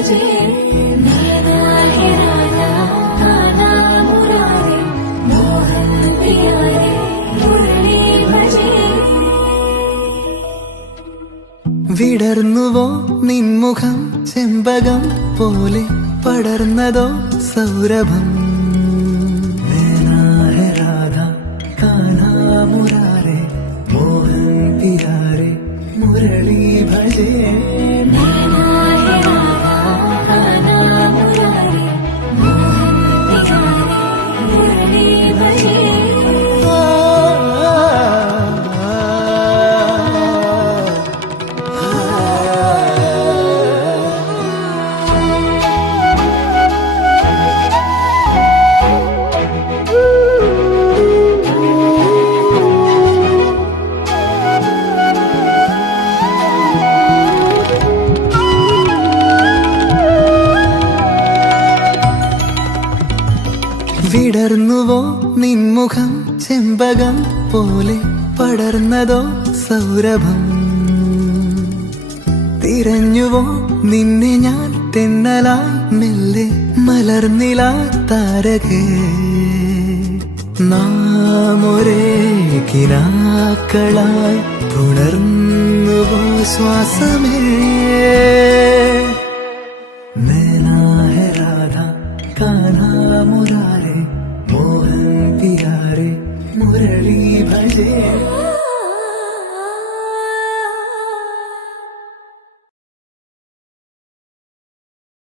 भजे नैना है राधा गाना मुरारे मोहन प्यारे मुरली भजे വിടർന്നുവോ നിൻമുഖം ചെമ്പകം പോലെ പടർന്നതോ സൗരഭം നൈനാ ഹെ രാധ കാനാ മുരാരെ മോഹൻ പിയാരെ മുരളി ഭജേ नैना है राधा गाना मुरारे मोहन प्यारे मुरली भजे വിടർന്നുവോ നിൻമുഖം ചെമ്പകം പോലെ പടർന്നതോ സൗരഭം തിരഞ്ഞുവോ നിന്നെ ഞാൻ തെന്നലായി മെല്ലെ മലർന്നില താരകേ നാം ഒരേ കിനാക്കളായി പുണർന്നുവോ ശ്വാസമേ നൈനാ ഹെ രാധ കാനാ മുരാരെ മോഹൻ പിയാരെ മുരളി ഭജേ